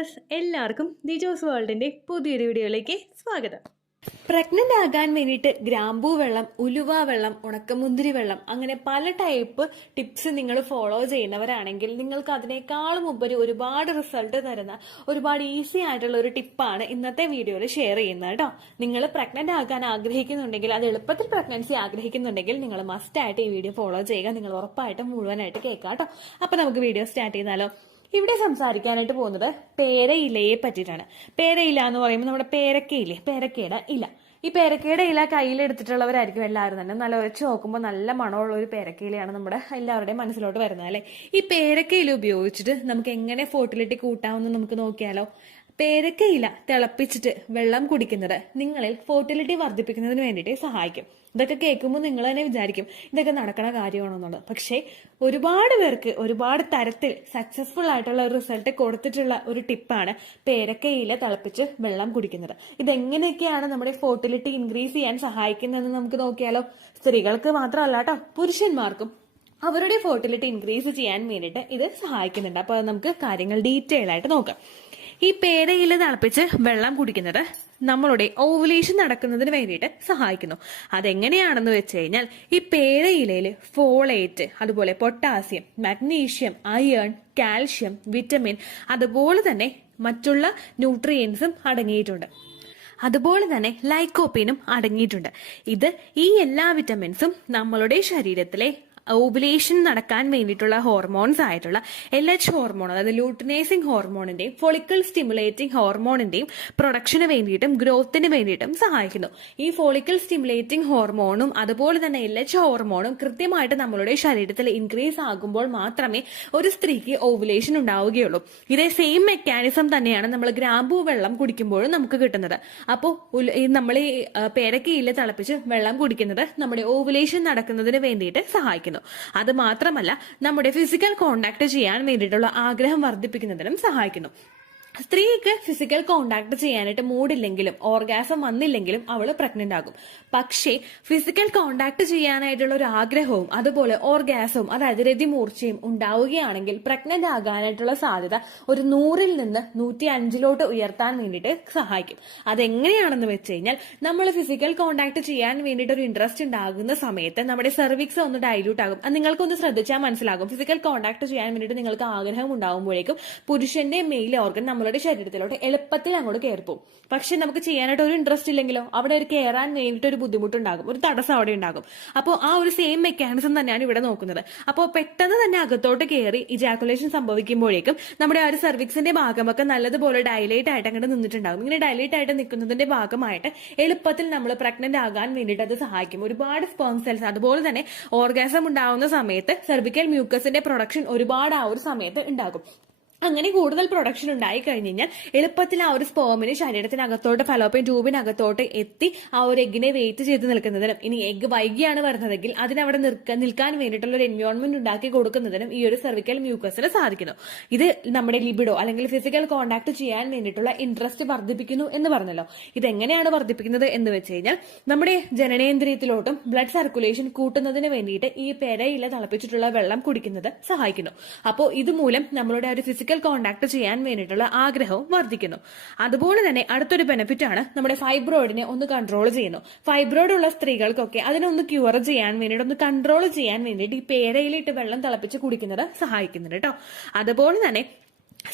Viewers, എല്ലാവർക്കും ദിജോസ് വേൾഡിന്റെ പുതിയൊരു വീഡിയോയിലേക്ക് സ്വാഗതം. പ്രഗ്നന്റ് ആകാൻ വേണ്ടിയിട്ട് ഗ്രാമ്പൂ വെള്ളം, ഉലുവ വെള്ളം, ഉണക്കമുന്തിരി വെള്ളം, അങ്ങനെ പല ടൈപ്പ് ടിപ്സ് നിങ്ങൾ ഫോളോ ചെയ്യുന്നവരാണെങ്കിൽ നിങ്ങൾക്ക് അതിനേക്കാളും ഉപരി ഒരുപാട് റിസൾട്ട് തരുന്ന ഒരുപാട് ഈസി ആയിട്ടുള്ള ഒരു ടിപ്പാണ് ഇന്നത്തെ വീഡിയോയിൽ ഷെയർ ചെയ്യുന്നത് കേട്ടോ. നിങ്ങൾ പ്രഗ്നന്റ് ആകാൻ ആഗ്രഹിക്കുന്നുണ്ടെങ്കിൽ, അത് എളുപ്പത്തിൽ പ്രഗ്നൻസി ആഗ്രഹിക്കുന്നുണ്ടെങ്കിൽ നിങ്ങൾ മസ്റ്റ് ആയിട്ട് ഈ വീഡിയോ ഫോളോ ചെയ്യുക. നിങ്ങൾ ഉറപ്പായിട്ടും മുഴുവനായിട്ട് കേൾക്കാം കേട്ടോ. അപ്പൊ നമുക്ക് വീഡിയോ സ്റ്റാർട്ട് ചെയ്താലോ. ഇവിടെ സംസാരിക്കാനായിട്ട് പോകുന്നത് പേരയിലയെ പറ്റിയിട്ടാണ്. പേരയില എന്ന് പറയുമ്പോൾ നമ്മുടെ പേരക്കയില്ലേ, പേരക്കയുടെ ഇല. ഈ പേരക്കയുടെ ഇല കയ്യിലെടുത്തിട്ടുള്ളവരായിരിക്കും എല്ലാവരും തന്നെ. നല്ല വെച്ച് നോക്കുമ്പോൾ നല്ല മണമുള്ള ഒരു പേരക്കയിലയാണ് നമ്മുടെ എല്ലാവരുടെയും മനസ്സിലോട്ട് വരുന്നത് അല്ലെ. ഈ പേരക്കയില ഉപയോഗിച്ചിട്ട് നമുക്ക് എങ്ങനെ ഫെർട്ടിലിറ്റി കൂട്ടാമെന്ന് നമുക്ക് നോക്കിയാലോ. പേരക്കയില തിളപ്പിച്ചിട്ട് വെള്ളം കുടിക്കുന്നത് നിങ്ങളിൽ ഫെർട്ടിലിറ്റി വർദ്ധിപ്പിക്കുന്നതിന് വേണ്ടിയിട്ട് സഹായിക്കും. ഇതൊക്കെ കേൾക്കുമ്പോൾ നിങ്ങൾ തന്നെ വിചാരിക്കും ഇതൊക്കെ നടക്കണ കാര്യമാണെന്നുള്ളത്. പക്ഷേ ഒരുപാട് പേർക്ക് ഒരുപാട് തരത്തിൽ സക്സസ്ഫുൾ ആയിട്ടുള്ള ഒരു റിസൾട്ട് കൊടുത്തിട്ടുള്ള ഒരു ടിപ്പാണ് പേരക്കയില തിളപ്പിച്ച് വെള്ളം കുടിക്കുന്നത്. ഇതെങ്ങനെയൊക്കെയാണ് നമ്മുടെ ഫെർട്ടിലിറ്റി ഇൻക്രീസ് ചെയ്യാൻ സഹായിക്കുന്നതെന്ന് നമുക്ക് നോക്കിയാലോ. സ്ത്രീകൾക്ക് മാത്രമല്ല കേട്ടോ, പുരുഷന്മാർക്കും അവരുടെ ഫെർട്ടിലിറ്റി ഇൻക്രീസ് ചെയ്യാൻ വേണ്ടിയിട്ട് ഇത് സഹായിക്കുന്നുണ്ട്. അപ്പൊ നമുക്ക് കാര്യങ്ങൾ ഡീറ്റെയിൽ ആയിട്ട് നോക്കാം. ഈ പേരയില തിളപ്പിച്ച് വെള്ളം കുടിക്കുന്നത് നമ്മളുടെ ഓവുലേഷൻ നടക്കുന്നതിന് വേണ്ടിയിട്ട് സഹായിക്കുന്നു. അതെങ്ങനെയാണെന്ന് വെച്ച് കഴിഞ്ഞാൽ, ഈ പേരയിലയിൽ ഫോളേറ്റ്, അതുപോലെ potassium, magnesium, iron, calcium, vitamin, അതുപോലെ തന്നെ മറ്റുള്ള ന്യൂട്രിയൻസും അടങ്ങിയിട്ടുണ്ട്. അതുപോലെ തന്നെ ലൈക്കോപ്പീനും അടങ്ങിയിട്ടുണ്ട്. ഈ എല്ലാ വിറ്റമിൻസും നമ്മളുടെ ശരീരത്തിലെ ഓവുലേഷൻ നടക്കാൻ വേണ്ടിയിട്ടുള്ള ഹോർമോൺസ് ആയിട്ടുള്ള LH ഹോർമോൺ, അതായത് ലൂട്ടിനൈസിംഗ് ഹോർമോണിന്റെയും ഫോളിക്കിൾ സ്റ്റിമുലേറ്റിംഗ് ഹോർമോണിന്റെയും പ്രൊഡക്ഷന് വേണ്ടിയിട്ടും ഗ്രോത്തിന് വേണ്ടിയിട്ടും സഹായിക്കുന്നു. ഈ ഫോളിക്കിൾ സ്റ്റിമുലേറ്റിംഗ് ഹോർമോണും അതുപോലെ തന്നെ LH ഹോർമോണും കൃത്യമായിട്ട് നമ്മളുടെ ശരീരത്തിൽ ഇൻക്രീസ് ആകുമ്പോൾ മാത്രമേ ഒരു സ്ത്രീക്ക് ഓവുലേഷൻ ഉണ്ടാവുകയുള്ളൂ. ഇതേ സെയിം മെക്കാനിസം തന്നെയാണ് നമ്മൾ ഗ്രാമ്പൂ വെള്ളം കുടിക്കുമ്പോഴും നമുക്ക് കിട്ടുന്നത്. അപ്പോൾ നമ്മൾ ഈ പേരക്കയില തിളപ്പിച്ച് വെള്ളം കുടിക്കുന്നത് നമ്മുടെ ഓവുലേഷൻ നടക്കുന്നതിന് വേണ്ടിയിട്ട് സഹായിക്കുന്നു. അത് മാത്രമല്ല, നമ്മുടെ ഫിസിക്കൽ കോണ്ടാക്ട് ചെയ്യാൻ വേണ്ടിയിട്ടുള്ള ആഗ്രഹം വർദ്ധിപ്പിക്കുന്നതിനും സഹായിക്കുന്നു. സ്ത്രീക്ക് ഫിസിക്കൽ കോണ്ടാക്ട് ചെയ്യാനായിട്ട് മൂടില്ലെങ്കിലും ഓർഗാസം വന്നില്ലെങ്കിലും അവള് പ്രഗ്നന്റ് ആകും. പക്ഷേ ഫിസിക്കൽ കോണ്ടാക്ട് ചെയ്യാനായിട്ടുള്ള ഒരു ആഗ്രഹവും അതുപോലെ ഓർഗാസവും, അതായത് രതിമൂർച്ചയും ഉണ്ടാവുകയാണെങ്കിൽ പ്രഗ്നന്റ് ആകാനായിട്ടുള്ള സാധ്യത ഒരു 100-ൽ നിന്ന് 105-ലോട്ട് ഉയർത്താൻ വേണ്ടിയിട്ട് സഹായിക്കും. അതെങ്ങനെയാണെന്ന് വെച്ച് കഴിഞ്ഞാൽ, നമ്മൾ ഫിസിക്കൽ കോണ്ടാക്ട് ചെയ്യാൻ വേണ്ടിയിട്ട് ഒരു ഇൻട്രസ്റ്റ് ഉണ്ടാകുന്ന സമയത്ത് നമ്മുടെ സെർവിക്സ് ഒന്ന് ഡൈല്യൂട്ട് ആകും. അത് നിങ്ങൾക്കൊന്ന് ശ്രദ്ധിച്ചാൽ മനസ്സിലാകും. ഫിസിക്കൽ കോണ്ടാക്ട് ചെയ്യാൻ വേണ്ടിയിട്ട് നിങ്ങൾക്ക് ആഗ്രഹം ഉണ്ടാകുമ്പോഴേക്കും പുരുഷന്റെ മെയിൽ ഓർഗൻ നമ്മളുടെ ശരീരത്തിലോട്ട് എളുപ്പത്തിൽ അങ്ങോട്ട് കയറിപ്പോകും. പക്ഷെ നമുക്ക് ചെയ്യാനായിട്ട് ഒരു ഇൻട്രസ്റ്റ് ഇല്ലെങ്കിലോ അവിടെ ഒരു കയറാൻ വേണ്ടിയിട്ട് ഒരു ബുദ്ധിമുട്ടുണ്ടാകും, ഒരു തടസ്സം അവിടെ ഉണ്ടാകും. അപ്പോൾ ആ ഒരു സെയിം മെക്കാനിസം തന്നെയാണ് ഇവിടെ നോക്കുന്നത്. അപ്പോൾ പെട്ടെന്ന് തന്നെ അകത്തോട്ട് കയറി ഇജാക്കുലേഷൻ സംഭവിക്കുമ്പോഴേക്കും നമ്മുടെ ആ ഒരു സർവിക്സിന്റെ ഭാഗമൊക്കെ നല്ലതുപോലെ ഡയലേറ്റ് ആയിട്ട് അങ്ങോട്ട് നിന്നിട്ടുണ്ടാകും. ഇങ്ങനെ ഡയലേറ്റ് ആയിട്ട് നിൽക്കുന്നതിന്റെ ഭാഗമായിട്ട് എളുപ്പത്തിൽ നമ്മൾ പ്രഗ്നന്റ് ആകാൻ വേണ്ടിയിട്ട് അത് സഹായിക്കും. ഒരുപാട് സ്പേം സെൽസ്, അതുപോലെ തന്നെ ഓർഗാസം ഉണ്ടാവുന്ന സമയത്ത് സെർവിക്കൽ മ്യൂക്കസിന്റെ പ്രൊഡക്ഷൻ ഒരുപാട് ആ ഒരു സമയത്ത് ഉണ്ടാകും. അങ്ങനെ കൂടുതൽ പ്രൊഡക്ഷൻ ഉണ്ടായി കഴിഞ്ഞ് കഴിഞ്ഞാൽ എളുപ്പത്തിൽ ആ ഒരു സ്പേമിന് ശരീരത്തിനകത്തോട്ട്, ഫലോപ്പിയൻ ട്യൂബിനകത്തോട്ട് എത്തി ആ ഒരു എഗ്ഗിനെ വെയിറ്റ് ചെയ്ത് നിൽക്കുന്നതിനും, ഇനി എഗ്ഗ് വൈകിയാണ് വരുന്നതെങ്കിൽ അതിനവിടെ നിൽക്കാൻ വേണ്ടിയിട്ടുള്ള ഒരു എൻവയോൺമെന്റ് ഉണ്ടാക്കി കൊടുക്കുന്നതിനും ഈ ഒരു സെർവിക്കൽ മ്യൂക്കസിന് സാധിക്കുന്നു. ഇത് നമ്മുടെ ലിബിഡോ അല്ലെങ്കിൽ ഫിസിക്കൽ കോണ്ടാക്ട് ചെയ്യാൻ വേണ്ടിയിട്ടുള്ള ഇൻട്രസ്റ്റ് വർദ്ധിപ്പിക്കുന്നു എന്ന് പറഞ്ഞല്ലോ. ഇതെങ്ങനെയാണ് വർദ്ധിപ്പിക്കുന്നത് എന്ന് വെച്ച് കഴിഞ്ഞാൽ, നമ്മുടെ ജനനേന്ദ്രിയത്തിലോട്ടും ബ്ലഡ് സർക്കുലേഷൻ കൂട്ടുന്നതിന് വേണ്ടിയിട്ട് ഈ പേരയില തിളപ്പിച്ചിട്ടുള്ള വെള്ളം കുടിക്കുന്നത് സഹായിക്കുന്നു. അപ്പോൾ ഇതുമൂലം നമ്മളുടെ ഒരു ഫിസിക്കൽ കോണ്ടാക്ട് ചെയ്യാൻ വേണ്ടിയിട്ടുള്ള ആഗ്രഹവും വർദ്ധിക്കുന്നു. അതുപോലെ തന്നെ അടുത്തൊരു ബെനിഫിറ്റ് ആണ്, നമ്മുടെ ഫൈബ്രോയിഡിനെ ഒന്ന് കൺട്രോൾ ചെയ്യുന്നു. ഫൈബ്രോയിഡ് ഉള്ള സ്ത്രീകൾക്കൊക്കെ അതിനൊന്ന് ക്യൂർ ചെയ്യാൻ വേണ്ടിയിട്ട്, ഒന്ന് കൺട്രോൾ ചെയ്യാൻ വേണ്ടിയിട്ട് ഈ പേരയിലിട്ട് വെള്ളം തിളപ്പിച്ച് കുടിക്കുന്നത് സഹായിക്കുന്നുണ്ട് കേട്ടോ. അതുപോലെ തന്നെ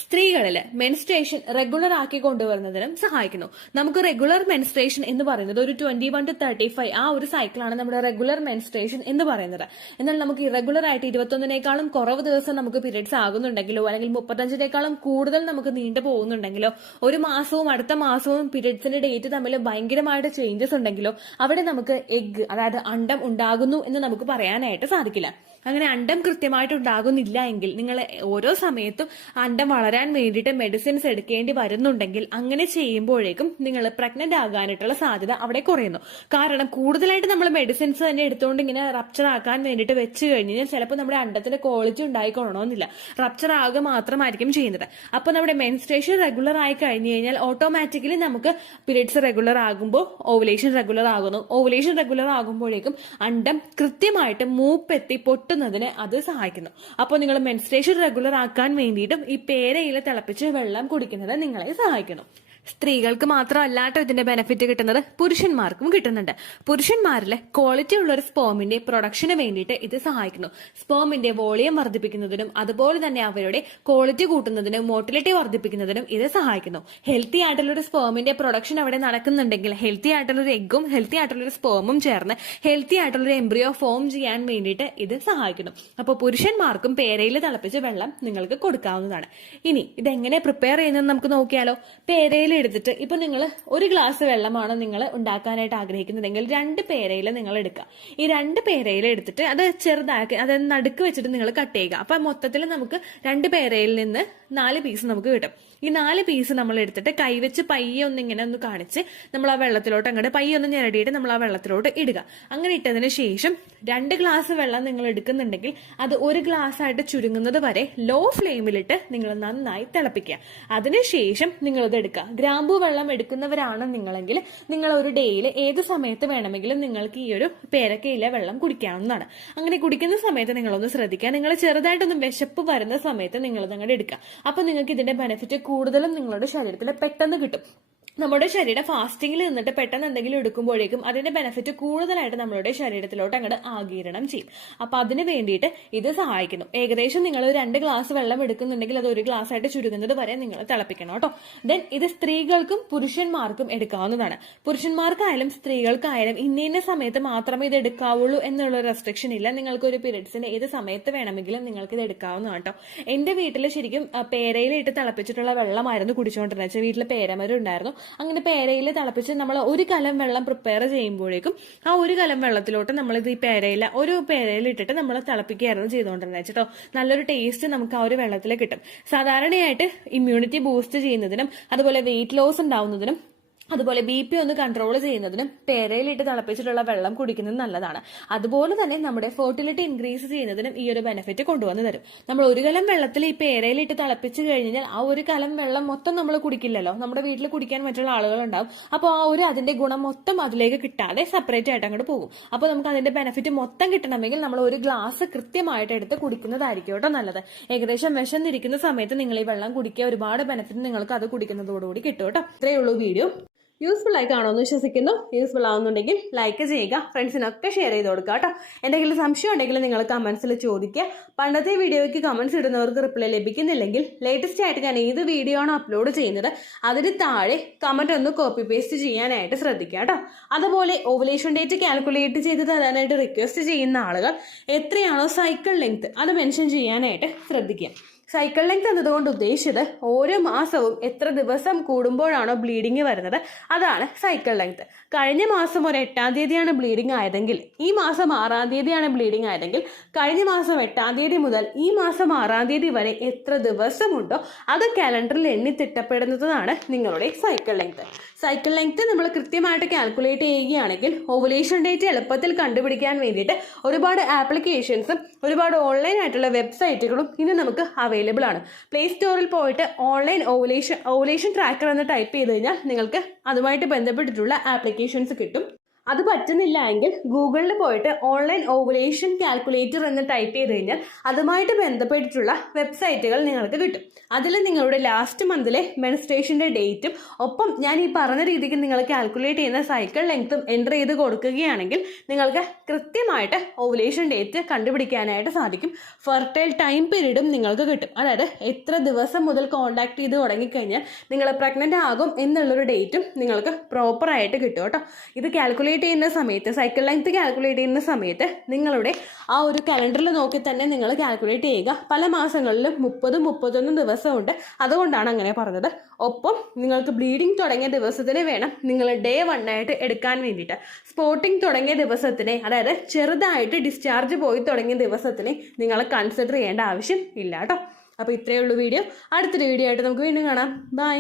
സ്ത്രീകളിൽ മെൻസ്ട്രേഷൻ റെഗുലർ ആക്കി കൊണ്ടുവരുന്നതിനും സഹായിക്കുന്നു. നമുക്ക് റെഗുലർ മെൻസ്ട്രേഷൻ എന്ന് പറയുന്നത് ഒരു 21 to 35 ആ ഒരു സൈക്കിളാണ് നമ്മുടെ റെഗുലർ മെൻസ്ട്രേഷൻ എന്ന് പറയുന്നത്. എന്നാൽ നമുക്ക് ഇറഗുലർ ആയിട്ട് 21-നേക്കാളും കുറവ് ദിവസം നമുക്ക് പീരിയഡ്സ് ആകുന്നുണ്ടെങ്കിലോ, അല്ലെങ്കിൽ 35-നേക്കാളും കൂടുതൽ നമുക്ക് നീണ്ടു പോകുന്നുണ്ടെങ്കിലോ, ഒരു മാസവും അടുത്ത മാസവും പീരിയഡ്സിന്റെ ഡേറ്റ് തമ്മിൽ ഭയങ്കരമായിട്ട് ചേഞ്ചസ് ഉണ്ടെങ്കിലോ, അവിടെ നമുക്ക് എഗ്, അതായത് അണ്ടം ഉണ്ടാകുന്നു എന്ന് നമുക്ക് പറയാനായിട്ട് സാധിക്കില്ല. അങ്ങനെ അണ്ടം കൃത്യമായിട്ട് ഉണ്ടാകുന്നില്ല എങ്കിൽ, നിങ്ങൾ ഓരോ സമയത്തും അണ്ടം വളരാൻ വേണ്ടിയിട്ട് മെഡിസിൻസ് എടുക്കേണ്ടി വരുന്നുണ്ടെങ്കിൽ, അങ്ങനെ ചെയ്യുമ്പോഴേക്കും നിങ്ങൾ പ്രഗ്നന്റ് ആകാനായിട്ടുള്ള സാധ്യത അവിടെ കുറയുന്നു. കാരണം കൂടുതലായിട്ട് നമ്മൾ മെഡിസിൻസ് തന്നെ എടുത്തുകൊണ്ട് ഇങ്ങനെ റപ്ചർ ആക്കാൻ വേണ്ടിയിട്ട് വെച്ച് കഴിഞ്ഞാൽ ചിലപ്പോൾ നമ്മുടെ അണ്ടത്തിന്റെ ക്വാളിറ്റി ഉണ്ടായിക്കൊള്ളണമെന്നില്ല, റപ്ചർ ആകുക മാത്രമായിരിക്കും ചെയ്യുന്നത്. അപ്പൊ നമ്മുടെ മെൻസ്ട്രേഷൻ റെഗുലർ ആയി കഴിഞ്ഞു കഴിഞ്ഞാൽ ഓട്ടോമാറ്റിക്കലി നമുക്ക് പീരിയഡ്സ് റെഗുലർ ആകുമ്പോൾ ഓവുലേഷൻ റെഗുലർ ആകുന്നു. ഓവുലേഷൻ റെഗുലർ ആകുമ്പോഴേക്കും അണ്ടം കൃത്യമായിട്ട് മൂപ്പെത്തി പൊട്ടുന്ന കൂട്ടുന്നതിന് അത് സഹായിക്കുന്നു. അപ്പോൾ നിങ്ങൾ മെൻസ്ട്രേഷൻ റെഗുലർ ആക്കാൻ വേണ്ടിയിട്ടും ഈ പേരയില തിളപ്പിച്ച് വെള്ളം കുടിക്കുന്നത് നിങ്ങളെ സഹായിക്കുന്നു. സ്ത്രീകൾക്ക് മാത്രമല്ലാട്ടോ ഇതിന്റെ ബെനിഫിറ്റ് കിട്ടുന്നത്, പുരുഷന്മാർക്കും കിട്ടുന്നുണ്ട്. പുരുഷന്മാരിലെ ക്വാളിറ്റി ഉള്ള ഒരു സ്പേമിന്റെ പ്രൊഡക്ഷന് വേണ്ടിയിട്ട് ഇത് സഹായിക്കുന്നു. സ്പേമിന്റെ വോളിയം വർദ്ധിപ്പിക്കുന്നതിനും അതുപോലെ തന്നെ അവരുടെ ക്വാളിറ്റി കൂട്ടുന്നതിനും മോട്ടിലിറ്റി വർദ്ധിപ്പിക്കുന്നതിനും ഇത് സഹായിക്കുന്നു. ഹെൽത്തി ആയിട്ടുള്ള ഒരു സ്പേമിന്റെ പ്രൊഡക്ഷൻ അവിടെ നടക്കുന്നുണ്ടെങ്കിൽ ഹെൽത്തി ആയിട്ടുള്ള ഒരു എഗ്ഗും ഹെൽത്തി ആയിട്ടുള്ള ഒരു സ്പേമും ചേർന്ന് ഹെൽത്തി ആയിട്ടുള്ള ഒരു എംബ്രിയോ ഫോം ചെയ്യാൻ വേണ്ടിയിട്ട് ഇത് സഹായിക്കുന്നു. അപ്പോൾ പുരുഷന്മാർക്കും പേരയിൽ തിളപ്പിച്ച് വെള്ളം നിങ്ങൾക്ക് കൊടുക്കാവുന്നതാണ്. ഇനി ഇതെങ്ങനെ പ്രിപ്പയർ ചെയ്യുന്നത് നമുക്ക് നോക്കിയാലോ. പേരയിൽ എടുത്തിട്ട് ഇപ്പൊ നിങ്ങൾ ഒരു ഗ്ലാസ് വെള്ളമാണ് നിങ്ങൾ ഉണ്ടാക്കാനായിട്ട് ആഗ്രഹിക്കുന്നതെങ്കിൽ 2 പേരയില നിങ്ങൾ എടുക്കുക. ഈ 2 പേരയില എടുത്തിട്ട് അത് ചെറുതാക്കി അത് നടുക്ക് വെച്ചിട്ട് നിങ്ങൾ കട്ട് ചെയ്യുക. അപ്പൊ മൊത്തത്തിൽ നമുക്ക് 2 പേരയിൽ നിന്ന് 4 പീസ് നമുക്ക് കിട്ടും. ഈ 4 പീസ് നമ്മൾ എടുത്തിട്ട് കൈവച്ച് പയ്യെ ഇങ്ങനെ ഒന്ന് കാണിച്ച് നമ്മൾ ആ വെള്ളത്തിലോട്ട് അങ്ങോട്ട് പയ്യെ ഒന്ന് ഞെരടിയിട്ട് നമ്മൾ ആ വെള്ളത്തിലോട്ട് ഇടുക. അങ്ങനെ ഇട്ടതിന് ശേഷം 2 ഗ്ലാസ് വെള്ളം നിങ്ങൾ എടുക്കുന്നുണ്ടെങ്കിൽ അത് 1 ഗ്ലാസ് ആയിട്ട് ചുരുങ്ങുന്നത് വരെ ലോ ഫ്ലെയിമിലിട്ട് നിങ്ങൾ നന്നായി തിളപ്പിക്കുക. അതിനുശേഷം നിങ്ങൾ ഇത് എടുക്കുക. ഗ്രാമ്പൂ വെള്ളം എടുക്കുന്നവരാണ് നിങ്ങളെങ്കിൽ നിങ്ങൾ ഒരു ഡേയിൽ ഏത് സമയത്ത് വേണമെങ്കിലും നിങ്ങൾക്ക് ഈ ഒരു പേരക്കയില വെള്ളം കുടിക്കാവുന്നതാണ്. അങ്ങനെ കുടിക്കുന്ന സമയത്ത് നിങ്ങളൊന്ന് ശ്രദ്ധിക്കുക. നിങ്ങൾ ചെറുതായിട്ടൊന്ന് വിശപ്പ് വരുന്ന സമയത്ത് നിങ്ങൾ അങ്ങോട്ട് എടുക്കുക. അപ്പൊ നിങ്ങൾക്ക് ഇതിന്റെ ബെനിഫിറ്റ് കൂടുതലും നിങ്ങളുടെ ശരീരത്തിൽ പെട്ടെന്ന് കിട്ടും. നമ്മുടെ ശരീരം ഫാസ്റ്റിംഗിൽ നിന്നിട്ട് പെട്ടെന്ന് എന്തെങ്കിലും എടുക്കുമ്പോഴേക്കും അതിന്റെ ബെനിഫിറ്റ് കൂടുതലായിട്ട് നമ്മളുടെ ശരീരത്തിലോട്ട് അങ്ങോട്ട് ആഗിരണം ചെയ്യും. അപ്പൊ അതിന് വേണ്ടിയിട്ട് ഇത് സഹായിക്കുന്നു. ഏകദേശം നിങ്ങൾ 2 ഗ്ലാസ് വെള്ളം എടുക്കുന്നുണ്ടെങ്കിൽ അത് 1 ഗ്ലാസ് ആയിട്ട് ചുരുങ്ങുന്നത് വരെ നിങ്ങൾ തിളപ്പിക്കണം കേട്ടോ. ദെൻ ഇത് സ്ത്രീകൾക്കും പുരുഷന്മാർക്കും എടുക്കാവുന്നതാണ്. പുരുഷന്മാർക്കായാലും സ്ത്രീകൾക്കായാലും ഇന്ന സമയത്ത് മാത്രമേ ഇത് എടുക്കാവുള്ളൂ എന്നുള്ള റെസ്ട്രിക്ഷൻ ഇല്ല. നിങ്ങൾക്ക് ഒരു പീരീഡ്സിന് ഏത് സമയത്ത് വേണമെങ്കിലും നിങ്ങൾക്ക് ഇത് എടുക്കാവുന്നതാണ് കേട്ടോ. എന്റെ വീട്ടിൽ ശരിക്കും പേരയിലിട്ട് തിളപ്പിച്ചിട്ടുള്ള വെള്ളമായിരുന്നു കുടിച്ചുകൊണ്ടിരുന്നത്. വീട്ടിൽ പേരമരം ഉണ്ടായിരുന്നു. അങ്ങനെ പേരയില തിളപ്പിച്ച് നമ്മൾ 1 കലം വെള്ളം പ്രിപ്പയർ ചെയ്യുമ്പോഴേക്കും ആ 1 കലം വെള്ളത്തിലോട്ട് നമ്മളിത് ഈ ഒരു പേരയില ഇട്ടിട്ട് നമ്മൾ തിളപ്പിക്കുകയായിരുന്നു ചെയ്തുകൊണ്ടിരുന്നത് കേട്ടോ. നല്ലൊരു ടേസ്റ്റ് നമുക്ക് ആ ഒരു വെള്ളത്തിൽ കിട്ടും. സാധാരണയായിട്ട് ഇമ്മ്യൂണിറ്റി ബൂസ്റ്റ് ചെയ്യുന്നതിനും അതുപോലെ വെയിറ്റ് ലോസ് ഉണ്ടാവുന്നതിനും അതുപോലെ BP ഒന്ന് കൺട്രോൾ ചെയ്യുന്നതിനും പേരയിലിട്ട് തിളപ്പിച്ചിട്ടുള്ള വെള്ളം കുടിക്കുന്നത് നല്ലതാണ്. അതുപോലെ തന്നെ നമ്മുടെ ഫെർട്ടിലിറ്റി ഇൻക്രീസ് ചെയ്യുന്നതിനും ഈ ഒരു ബെനിഫിറ്റ് കൊണ്ടുവന്ന് തരും. നമ്മൾ 1 കലം വെള്ളത്തിൽ ഈ പേരയിലിട്ട് തിളപ്പിച്ച് കഴിഞ്ഞാൽ ആ 1 കലം വെള്ളം മൊത്തം നമ്മൾ കുടിക്കില്ലല്ലോ. നമ്മുടെ വീട്ടിൽ കുടിക്കാൻ മറ്റുള്ള ആളുകളുണ്ടാവും. അപ്പോൾ ആ അതിന്റെ ഗുണം മൊത്തം അതിലേക്ക് കിട്ടാതെ സെപ്പറേറ്റ് ആയിട്ട് അങ്ങോട്ട് പോകും. അപ്പോൾ നമുക്ക് അതിന്റെ ബെനിഫിറ്റ് മൊത്തം കിട്ടണമെങ്കിൽ നമ്മൾ 1 ഗ്ലാസ് കൃത്യമായിട്ട് എടുത്ത് കുടിക്കുന്നതായിരിക്കും കേട്ടോ നല്ലത്. ഏകദേശം വിശന്നിരിക്കുന്ന സമയത്ത് നിങ്ങൾ ഈ വെള്ളം കുടിക്കുക. ഒരുപാട് ബെനിഫിറ്റ് നിങ്ങൾക്ക് അത് കുടിക്കുന്നതോടുകൂടി കിട്ടും കേട്ടോ. ഇത്രയേ ഉള്ളൂ വീഡിയോ. യൂസ്ഫുൾ ആയി കാണുമെന്ന് വിശ്വസിക്കുന്നു. യൂസ്ഫുൾ ആവുന്നുണ്ടെങ്കിൽ ലൈക്ക് ചെയ്യുക, ഫ്രണ്ട്സിനൊക്കെ ഷെയർ ചെയ്ത് കൊടുക്കുക കേട്ടോ. എന്തെങ്കിലും സംശയം ഉണ്ടെങ്കിൽ നിങ്ങൾ കമന്റ്സിൽ ചോദിക്കുക. പണ്ടത്തെ വീഡിയോയ്ക്ക് കമന്റ്സ് ഇടുന്നവർക്ക് റിപ്ലൈ ലഭിക്കുന്നില്ലെങ്കിൽ ലേറ്റസ്റ്റ് ആയിട്ട് ഞാൻ ഏത് വീഡിയോ ആണ് അപ്ലോഡ് ചെയ്യുന്നത് അതിന് താഴെ കമന്റ് ഒന്ന് കോപ്പി പേസ്റ്റ് ചെയ്യാനായിട്ട് ശ്രദ്ധിക്കുക കേട്ടോ. അതുപോലെ ഓവുലേഷൻ ഡേറ്റ് കാൽക്കുലേറ്റ് ചെയ്ത് തരാനായിട്ട് റിക്വസ്റ്റ് ചെയ്യുന്ന ആളുകൾ എത്രയാണോ സൈക്കിൾ ലെങ്ത് അത് മെൻഷൻ ചെയ്യാനായിട്ട് ശ്രദ്ധിക്കുക. സൈക്കിൾ ലെങ്ത് എന്നതുകൊണ്ട് ഉദ്ദേശിച്ചത് ഓരോ മാസവും എത്ര ദിവസം കൂടുമ്പോഴാണോ ബ്ലീഡിങ് വരുന്നത് അതാണ് സൈക്കിൾ ലെങ്ത്. കഴിഞ്ഞ മാസം ഒരു 8-ാം തീയതിയാണ് ബ്ലീഡിങ് ആയതെങ്കിൽ ഈ മാസം 6-ാം തീയതിയാണ് ബ്ലീഡിങ് ആയതെങ്കിൽ കഴിഞ്ഞ മാസം 8-ാം തീയതി മുതൽ ഈ മാസം 6-ാം തീയതി വരെ എത്ര ദിവസമുണ്ടോ അത് കാലണ്ടറിൽ എണ്ണി തിട്ടപ്പെടുന്നതാണ് നിങ്ങളുടെ സൈക്കിൾ ലെങ്ത്. സൈക്കിൾ ലെങ്ത് നമ്മൾ കൃത്യമായിട്ട് കാൽക്കുലേറ്റ് ചെയ്യുകയാണെങ്കിൽ ഓവുലേഷൻ ഡേറ്റ് എളുപ്പത്തിൽ കണ്ടുപിടിക്കാൻ വേണ്ടിയിട്ട് ഒരുപാട് ആപ്ലിക്കേഷൻസും ഒരുപാട് ഓൺലൈൻ ആയിട്ടുള്ള വെബ്സൈറ്റുകളും ഇന്ന് നമുക്ക് അവൈലബിൾ ആണ്. പ്ലേ സ്റ്റോറിൽ പോയിട്ട് ഓൺലൈൻ ഓവുലേഷൻ ട്രാക്കർ എന്ന് ടൈപ്പ് ചെയ്ത് കഴിഞ്ഞാൽ നിങ്ങൾക്ക് അതുമായിട്ട് ബന്ധപ്പെട്ടിട്ടുള്ള ആപ്ലിക്കേഷൻസ് കിട്ടും. അത് പറ്റുന്നില്ല എങ്കിൽ ഗൂഗിളിൽ പോയിട്ട് ഓൺലൈൻ ഓവുലേഷൻ കാൽക്കുലേറ്റർ എന്ന് ടൈപ്പ് ചെയ്ത് കഴിഞ്ഞാൽ അതുമായിട്ട് ബന്ധപ്പെട്ടിട്ടുള്ള വെബ്സൈറ്റുകൾ നിങ്ങൾക്ക് കിട്ടും. അതിൽ നിങ്ങളുടെ ലാസ്റ്റ് മന്തിലെ മെൻസ്ട്രേഷൻ്റെ ഡേറ്റും ഒപ്പം ഞാൻ ഈ പറഞ്ഞ രീതിക്ക് നിങ്ങൾ കാൽക്കുലേറ്റ് ചെയ്യുന്ന സൈക്കിൾ ലെങ്ത്തും എൻ്റർ ചെയ്ത് കൊടുക്കുകയാണെങ്കിൽ നിങ്ങൾക്ക് കൃത്യമായിട്ട് ഓവുലേഷൻ ഡേറ്റ് കണ്ടുപിടിക്കാനായിട്ട് സാധിക്കും. ഫെർട്ടൈൽ ടൈം പീരീഡും നിങ്ങൾക്ക് കിട്ടും. അതായത് എത്ര ദിവസം മുതൽ കോൺടാക്ട് ചെയ്ത് തുടങ്ങിക്കഴിഞ്ഞാൽ നിങ്ങൾ പ്രഗ്നൻ്റ് ആകും എന്നുള്ളൊരു ഡേറ്റും നിങ്ങൾക്ക് പ്രോപ്പറായിട്ട് കിട്ടും കേട്ടോ. ഇത് കാൽക്കുലേറ്റ് ചെയ്യുന്ന സമയത്ത് സൈക്കിൾ ലെങ്ത് കാൽക്കുലേറ്റ് ചെയ്യുന്ന സമയത്ത് നിങ്ങളുടെ ആ ഒരു കലണ്ടറിൽ നോക്കി തന്നെ നിങ്ങൾ കാൽക്കുലേറ്റ് ചെയ്യുക. പല മാസങ്ങളിലും 30-31 ദിവസമുണ്ട്. അതുകൊണ്ടാണ് അങ്ങനെ പറഞ്ഞത്. ഒപ്പം നിങ്ങൾക്ക് ബ്ലീഡിങ് തുടങ്ങിയ ദിവസത്തിന് വേണം നിങ്ങൾ ഡേ 1 ആയിട്ട് എടുക്കാൻ വേണ്ടിയിട്ട്. സ്പോട്ടിങ് തുടങ്ങിയ ദിവസത്തിനെ അതായത് ചെറുതായിട്ട് ഡിസ്ചാർജ് പോയി തുടങ്ങിയ ദിവസത്തിനെ നിങ്ങൾ കൺസിഡർ ചെയ്യേണ്ട ആവശ്യം ഇല്ല കേട്ടോ. അപ്പോൾ ഇത്രയേ ഉള്ളൂ വീഡിയോ. അടുത്തൊരു വീഡിയോ ആയിട്ട് നമുക്ക് വീണ്ടും കാണാം. ബൈ.